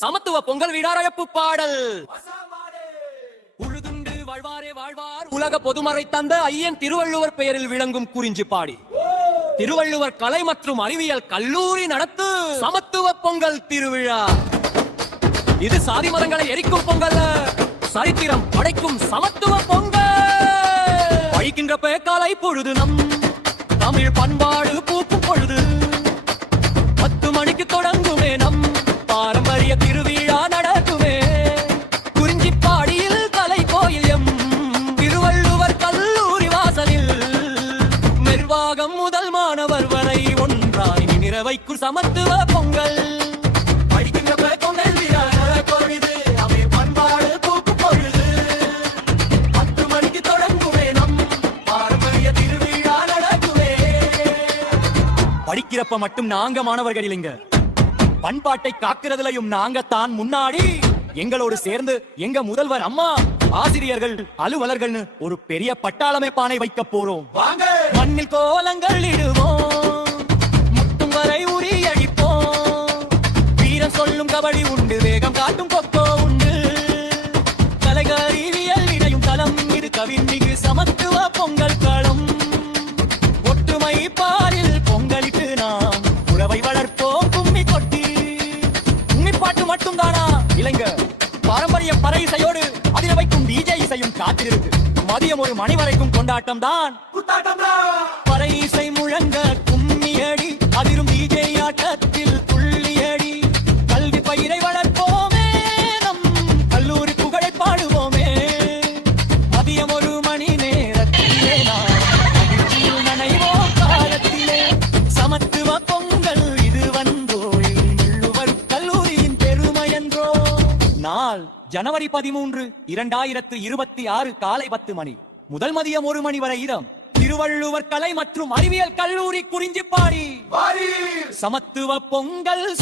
சமத்துவ பொங்கல் வீடாரயப்பு பாடல். உழுதுண்டு வாழ்வாரே வாழ்வார். உலக பொதுமறை தந்த ஐயன் திருவள்ளுவர் பெயரில் விளங்கும் குறிஞ்சி பாடி. திருவள்ளுவர் கலை மற்றும் அறிவியல் கல்லூரி நடத்து சமத்துவ பொங்கல் திருவிழா. இது சாதி மதங்களை எரிக்கும் பொங்கல். சரித்திரம் படைக்கும் சமத்துவ பொங்கல். பழிக்கின்ற பேக்காலை பொழுது நம் தமிழ் பண்பா நிர்வாகம் முதல் மாணவர் வரை ஒன்றாய் நிறைவைக்கும் சமத்துவ பொங்கல். படிக்கின்ற பொங்கல் விழா அவை பண்பாடு பூக்கும் பொழுது. பத்து மணிக்கு தொடங்குமே நம் பாரம்பரிய திருவிழா நடக்குமே. படிக்கிறப்ப மட்டும் நாங்க மாணவர்கள் இல்லைங்க. பண்பாட்டை காக்கிறதுலயும் நாங்க தான் முன்னாடி. எங்களோடு சேர்ந்து எங்க முதல்வர் அம்மா ஆசிரியர்கள் அலுவலர்கள்னு ஒரு பெரிய பட்டாளமே பானை வைக்க போறோம். வாங்க! மண்ணில் கோலங்கள் இடுவோம். முட்டும் வரை உரி அடிப்போம். வீரம் சொல்லும் கபடி உண்டு வேகம் காட்டும் கொக்கோ உண்டு. கலக அறிவியல் இணையும் தலம் இது கவின்மிகு சமத்துவ பொங்கல் களம். ஒற்றுமை பாரில் பொங்கலிட்டு நாம் உறவை வளர்ப்போம் கும்மி கொட்டி. கும்மி பாட்டு மட்டும்தானா இளைஞர் பாரம்பரிய பறை இசையோடு அதில் வைக்கும் டிஜே இசையும் காத்திரு ஒரு மணி வரைக்கும் கொண்டாட்டம் தான் பறை இசை முழங்க கும்மியடி அதிரும் டிஜே ஆட்டத்தில் துள்ளி கல்வி பயிரை வளர்ப்போமே நம் கல்லூரி புகழை பாடுவோமே. மதியம் ஒரு மணி நேரத்திலே நாம் நனைவோம் காலத்திலே. சமத்துவ பொங்கல் இது வந்தோ கல்லூரியின் பெருமை என்றோ. நாள் ஜனவரி பதிமூன்று இரண்டாயிரத்து இருபத்தி ஆறு காலை பத்து மணி. முதல் மதியம் ஒரு மணி வரை இடம். திருவள்ளுவர் கலை மற்றும் அறிவியல் கல்லூரி குறிஞ்சிப்பாடி. சமத்துவ பொங்கல்